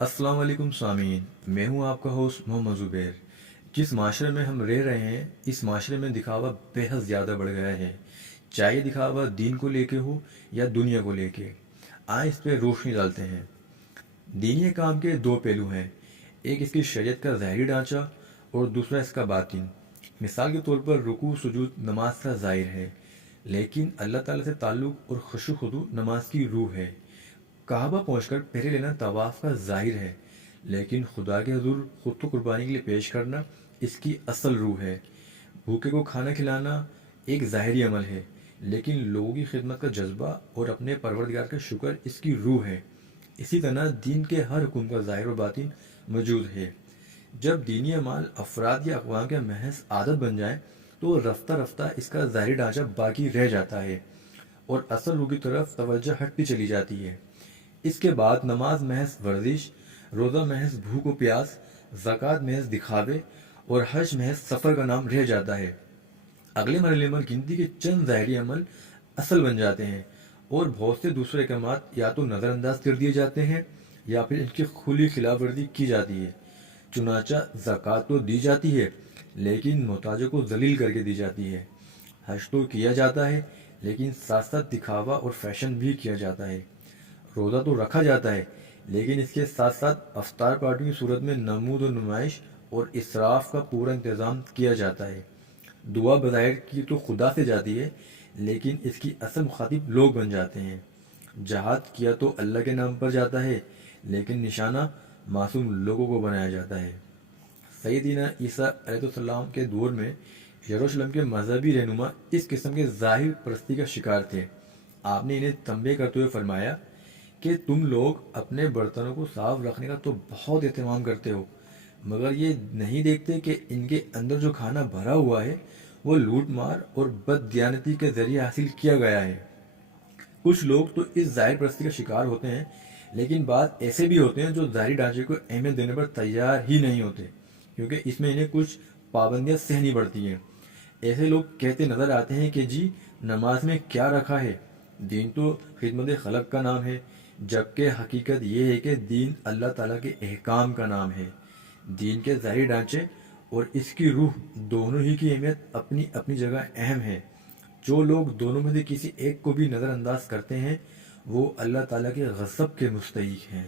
अस्सलाम वालेकुम सामीन। मैं हूं आपका होस्ट मोहम्मद ज़ुबैर। जिस माशरे में हम रह रहे हैं, इस माशरे में दिखावा बेहद ज़्यादा बढ़ गया है। चाहे दिखावा दीन को लेके हो या दुनिया को लेके। आए इस पे रोशनी डालते हैं। दीनी काम के दो पहलू हैं। एक इसकी शरीयत का ज़ाहिरी ढांचा और दूसरा इसका बातिन। मिसाल के तौर पर रुकू सुजूद नमाज का ज़ाहिर है, लेकिन अल्लाह ताला से ताल्लुक़ और खुशू खुदू नमाज की रूह है। काबा पहुंचकर पैरे लेना तवाफ का जाहिर है, लेकिन खुदा के हजूर खुद को कुर्बानी के लिए पेश करना इसकी असल रूह है। भूखे को खाना खिलाना एक ज़ाहिरी अमल है, लेकिन लोगों की खिदमत का जज्बा और अपने परवरदिगार का शुक्र इसकी रूह है। इसी तरह दीन के हर हुक्म का ज़ाहिर व बातिन मौजूद है। जब दीनी अमाल अफराद या अक़वाम के महज आदत बन जाए, तो रफ्ता रफ्ता इसका ज़ाहिरी ढांचा बाकी रह जाता है और असल रूह की तरफ तवज्जो हटती चली जाती है। इसके बाद नमाज महज वर्जिश, रोज़ा महज भूख व प्यास, ज़कात महज दिखावे और हज महज सफ़र का नाम रह जाता है। अगले मरहले में गिनती के चंद ज़ाहिरी अमल असल बन जाते हैं और बहुत से दूसरे अहकामात या तो नज़रअंदाज कर दिए जाते हैं या फिर इनकी खुली खिलाफ वर्जी की जाती है। चुनाचा ज़कात तो दी जाती है, लेकिन मोहताजों को जलील करके दी जाती है। हज तो किया जाता है, लेकिन साथ साथ दिखावा और फैशन भी किया जाता है। रोज़ा तो रखा जाता है, लेकिन इसके साथ साथ अफ्तार पार्टी की सूरत में नमूद और नुमाइश और इसराफ का पूरा इंतज़ाम किया जाता है। दुआ बज़ाहिर की तो खुदा से जाती है, लेकिन इसकी असल मुखातिब लोग बन जाते हैं। जहाद किया तो अल्लाह के नाम पर जाता है, लेकिन निशाना मासूम लोगों को बनाया जाता है। सैयदना ईसा अलैहिस्सलाम के दौर में यरूशलेम के मजहबी रहनुमा इस किस्म के ज़ाहिर परस्ती का शिकार थे। आपने इन्हें तंबे करते हुए फरमाया कि तुम लोग अपने बर्तनों को साफ रखने का तो बहुत एहतमाम करते हो, मगर ये नहीं देखते कि इनके अंदर जो खाना भरा हुआ है वो लूट मार और बददियानती के जरिए हासिल किया गया है। कुछ लोग तो इस ज़ाहिर परस्ती का शिकार होते हैं, लेकिन बाद ऐसे भी होते हैं जो ज़ाहिरी ढांचे को अहमियत देने पर तैयार ही नहीं होते, क्योंकि इसमें इन्हें कुछ पाबंदियां सहनी पड़ती हैं। ऐसे लोग कहते नज़र आते हैं कि जी नमाज में क्या रखा है, दीन तो खिदमत खलक का नाम है, जबकि हकीकत यह है कि दीन अल्लाह ताला के अहकाम का नाम है। दीन के ज़ाहिरी ढांचे और इसकी रूह दोनों ही की अहमियत अपनी अपनी जगह अहम है। जो लोग दोनों में से किसी एक को भी नज़रअंदाज करते हैं, वो अल्लाह ताला के गज़ब के मुस्तहिक़ हैं।